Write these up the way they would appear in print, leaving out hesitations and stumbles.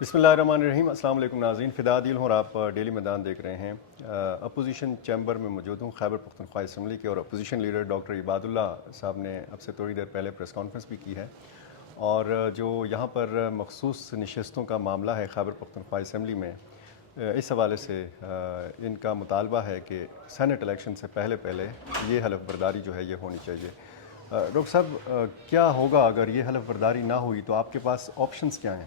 بسم اللہ الرحمن الرحیم. السلام علیکم ناظرین. فدا عادل ہوں اور آپ ڈیلی میدان دیکھ رہے ہیں. اپوزیشن چیمبر میں موجود ہوں خیبر پختونخوا اسمبلی کے, اور اپوزیشن لیڈر ڈاکٹر عباد اللہ صاحب نے اب سے تھوڑی دیر پہلے پریس کانفرنس بھی کی ہے, اور جو یہاں پر مخصوص نشستوں کا معاملہ ہے خیبر پختونخوا اسمبلی میں, اس حوالے سے ان کا مطالبہ ہے کہ سینٹ الیکشن سے پہلے یہ حلف برداری جو ہے یہ ہونی چاہیے. ڈاکٹر صاحب, کیا ہوگا اگر یہ حلف برداری نہ ہوئی تو آپ کے پاس آپشنز کیا ہیں؟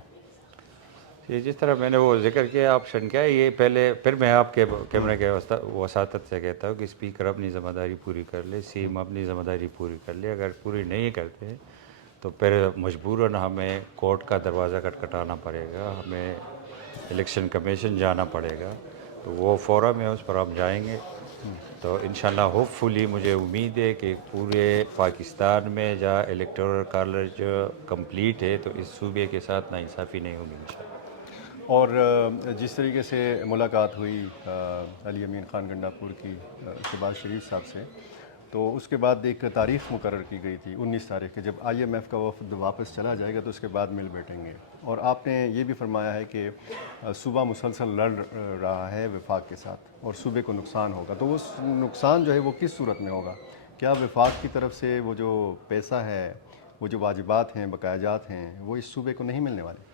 یہ جس طرح میں نے وہ ذکر کیا آپشن کیا ہے, یہ پہلے پھر میں آپ کے کیمرے کے وساطت سے کہتا ہوں کہ اسپیکر اپنی ذمہ داری پوری کر لے, سی ایم اپنی ذمہ داری پوری کر لے. اگر پوری نہیں کرتے تو پھر مجبوراً ہمیں کورٹ کا دروازہ کھٹکھٹانا پڑے گا, ہمیں الیکشن کمیشن جانا پڑے گا. تو وہ فورم ہے, اس پر ہم جائیں گے. تو انشاءاللہ ہوپ فلی مجھے امید ہے کہ پورے پاکستان میں جہاں الیکٹورل کالج کمپلیٹ ہے تو اس صوبے کے ساتھ ناانصافی نہیں ہوگی انشاءاللہ. اور جس طریقے سے ملاقات ہوئی علی امین خان گنڈا پور کی شہباز شریف صاحب سے, تو اس کے بعد ایک تاریخ مقرر کی گئی تھی 19 تاریخ کے, جب آئی ایم ایف کا وفد واپس چلا جائے گا تو اس کے بعد مل بیٹھیں گے. اور آپ نے یہ بھی فرمایا ہے کہ صوبہ مسلسل لڑ رہا ہے وفاق کے ساتھ اور صوبے کو نقصان ہوگا. تو وہ نقصان جو ہے وہ کس صورت میں ہوگا؟ کیا وفاق کی طرف سے وہ جو پیسہ ہے, وہ جو واجبات ہیں, بقایا جات ہیں, وہ اس صوبے کو نہیں ملنے والے؟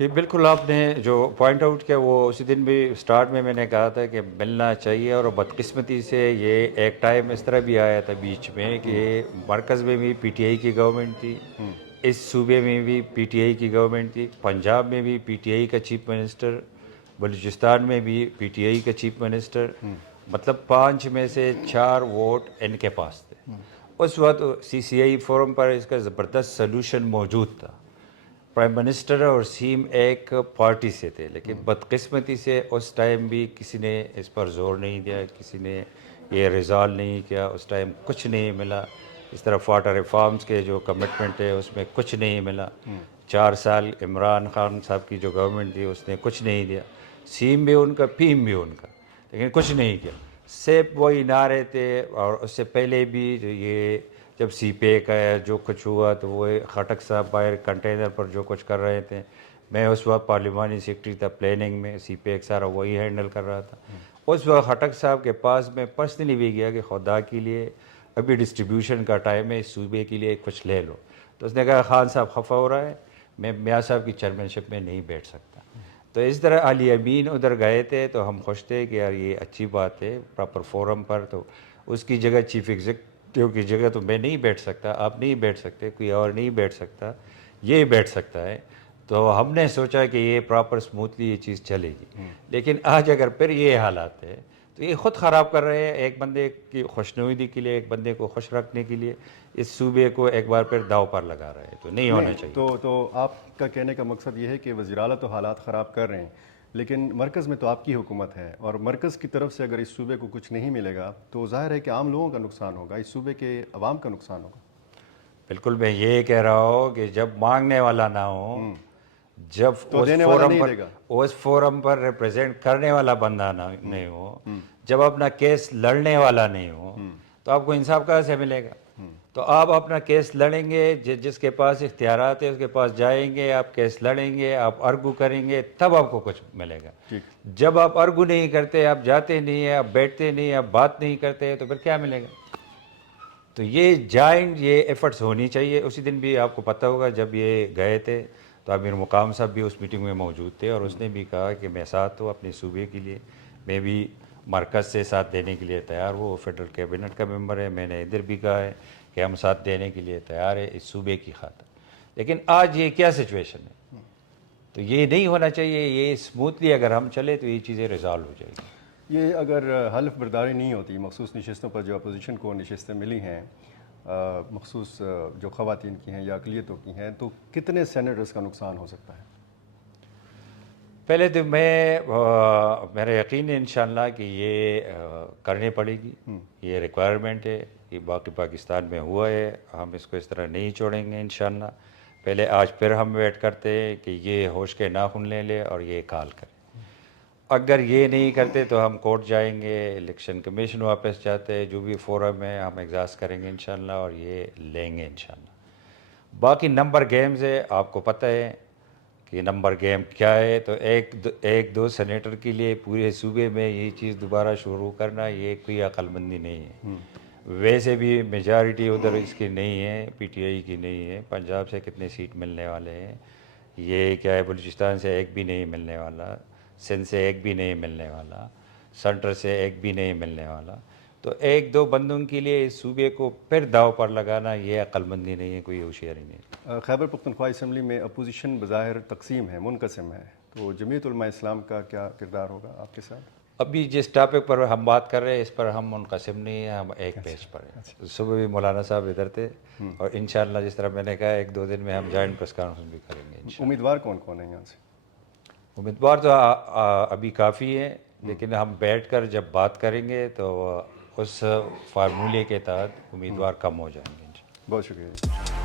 یہ بالکل آپ نے جو پوائنٹ آؤٹ کیا وہ اسی دن بھی سٹارٹ میں نے کہا تھا کہ ملنا چاہیے. اور بدقسمتی سے یہ ایک ٹائم اس طرح بھی آیا تھا بیچ میں کہ مرکز میں بھی پی ٹی آئی کی گورنمنٹ تھی, اس صوبے میں بھی پی ٹی آئی کی گورنمنٹ تھی, پنجاب میں بھی پی ٹی آئی کا چیف منسٹر, بلوچستان میں بھی پی ٹی آئی کا چیف منسٹر, مطلب 5 میں سے 4 ووٹ ان کے پاس تھے. اس وقت سی سی آئی فورم پر اس کا زبردست سلوشن موجود تھا. پرائم منسٹر اور سیم ایک پارٹی سے تھے, لیکن بدقسمتی سے اس ٹائم بھی کسی نے اس پر زور نہیں دیا, کسی نے یہ ریزالو نہیں کیا. اس ٹائم کچھ نہیں ملا. اس طرح واٹر ریفارمز کے جو کمٹمنٹ ہے اس میں کچھ نہیں ملا. 4 سال عمران خان صاحب کی جو گورنمنٹ تھی اس نے کچھ نہیں دیا. سیم بھی ان کا, پیم بھی ان کا, لیکن کچھ نہیں کیا. صرف وہی نعرے تھے. اور اس سے پہلے بھی جو یہ جب سی پی اے کا جو کچھ ہوا تو وہ خٹک صاحب باہر کنٹینر پر جو کچھ کر رہے تھے, میں اس وقت پارلیمانی سیکرٹری تھا پلاننگ میں, سی پی اے سارا وہی ہینڈل کر رہا تھا. اس وقت خٹک صاحب کے پاس میں پرسنلی بھی گیا کہ خدا کے لیے ابھی ڈسٹریبیوشن کا ٹائم ہے, اس صوبے کے لیے کچھ لے لو. تو اس نے کہا خان صاحب خفا ہو رہا ہے, میں میاں صاحب کی چیئرمین میں نہیں بیٹھ سکتا. تو اس طرح علی امین ادھر گئے تھے تو ہم خوش تھے کہ یار یہ اچھی بات ہے پراپر فورم پر. تو اس کی جگہ چیف ایگزیکٹو کی جگہ تو میں نہیں بیٹھ سکتا, آپ نہیں بیٹھ سکتے, کوئی اور نہیں بیٹھ سکتا, یہ بیٹھ سکتا ہے. تو ہم نے سوچا کہ یہ پراپر سموتھلی یہ چیز چلے گی. لیکن آج اگر پھر یہ حالات ہے تو یہ خود خراب کر رہے ہیں. ایک بندے کی خوشنودی کے لیے, ایک بندے کو خوش رکھنے کے لیے اس صوبے کو ایک بار پھر داؤ پر لگا رہے ہیں. تو نہیں ہونا چاہیے. تو آپ کا کہنے کا مقصد یہ ہے کہ وزیر اعلیٰ تو حالات خراب کر رہے ہیں, لیکن مرکز میں تو آپ کی حکومت ہے, اور مرکز کی طرف سے اگر اس صوبے کو کچھ نہیں ملے گا تو ظاہر ہے کہ عام لوگوں کا نقصان ہوگا, اس صوبے کے عوام کا نقصان ہوگا. بالکل میں یہ کہہ رہا ہوں کہ جب مانگنے والا نہ ہو, جب تو اس دینے والا فورم نہیں پر دے گا. اس فورم پر ریپرزینٹ کرنے والا بندہ نہیں ہو, جب اپنا کیس لڑنے والا نہیں ہو, تو آپ کو انصاف کہاں سے ملے گا؟ تو آپ اپنا کیس لڑیں گے, جس کے پاس اختیارات ہے اس کے پاس جائیں گے, آپ کیس لڑیں گے, آپ ارگو کریں گے, تب آپ کو کچھ ملے گا. ٹھیک. جب آپ ارگو نہیں کرتے, آپ جاتے نہیں ہیں, آپ بیٹھتے نہیں ہیں, آپ بات نہیں کرتے, تو پھر کیا ملے گا؟ تو یہ جائنٹ یہ ایفرٹس ہونی چاہیے. اسی دن بھی آپ کو پتہ ہوگا جب یہ گئے تھے تو امیر مقام صاحب بھی اس میٹنگ میں موجود تھے, اور اس نے بھی کہا کہ میں ساتھ ہوں اپنے صوبے کے لیے, میں بھی مرکز سے ساتھ دینے کے لیے تیار ہوں. وہ فیڈرل کیبنٹ کا ممبر ہے, میں نے ادھر بھی کہا ہے کہ ہم ساتھ دینے کے لیے تیار ہے اس صوبے کی خاطر. لیکن آج یہ کیا سچویشن ہے؟ تو یہ نہیں ہونا چاہیے. یہ اسموتھلی اگر ہم چلے تو یہ چیزیں ریزالو ہو جائیں گی. یہ اگر حلف برداری نہیں ہوتی, مخصوص نشستوں پر جو اپوزیشن کو نشستیں ملی ہیں, مخصوص جو خواتین کی ہیں یا اقلیتوں کی ہیں, تو کتنے سینیٹرز کا نقصان ہو سکتا ہے؟ پہلے تو میرا یقین ہے انشاءاللہ کہ یہ کرنی پڑے گی. یہ ریکوائرمنٹ ہے, یہ باقی پاکستان میں ہوا ہے, ہم اس کو اس طرح نہیں چھوڑیں گے انشاءاللہ. پہلے آج پھر ہم ویٹ کرتے ہیں کہ یہ ہوش کے ناخن لے لے اور یہ کال کرے. اگر یہ نہیں کرتے تو ہم کورٹ جائیں گے, الیکشن کمیشن واپس جاتے, جو بھی فورم ہے ہم ایگزاسٹ کریں گے انشاءاللہ اور یہ لیں گے انشاءاللہ. باقی نمبر گیمز ہے, آپ کو پتہ ہے کہ نمبر گیم کیا ہے. تو ایک دو سینیٹر کے لیے پورے صوبے میں یہ چیز دوبارہ شروع کرنا یہ کوئی عقل مندی نہیں ہے. ویسے بھی میجارٹی ادھر اس کی نہیں ہے, پی ٹی آئی کی نہیں ہے. پنجاب سے کتنے سیٹ ملنے والے ہیں, یہ کیا ہے بلوچستان سے ایک بھی نہیں ملنے والا, سندھ سے ایک بھی نہیں ملنے والا, سینٹر سے ایک بھی نہیں ملنے والا. تو ایک دو بندوں کے لیے اس صوبے کو پھر داؤ پر لگانا یہ عقل مندی نہیں ہے, کوئی ہوشیاری نہیں. خیبر پختونخوا اسمبلی میں اپوزیشن بظاہر تقسیم ہے, منقسم ہے, تو جمعیت علماء اسلام کا کیا کردار ہوگا آپ کے ساتھ؟ ابھی جس ٹاپک پر ہم بات کر رہے ہیں اس پر ہم منقسم نہیں ہیں, ہم ایک پیج پر ہیں. صبح بھی مولانا صاحب ادھر تھے, اور انشاءاللہ جس طرح میں نے کہا ایک دو دن میں ہم جوائنٹ پریس کانفرنس بھی کریں گے انشاءاللہ. امیدوار کون کون ہیں یہاں سے؟ امیدوار تو ابھی کافی ہیں, لیکن ہم بیٹھ کر جب بات کریں گے تو اس فارمولے کے تحت امیدوار کم ہو جائیں گے. بہت شکریہ.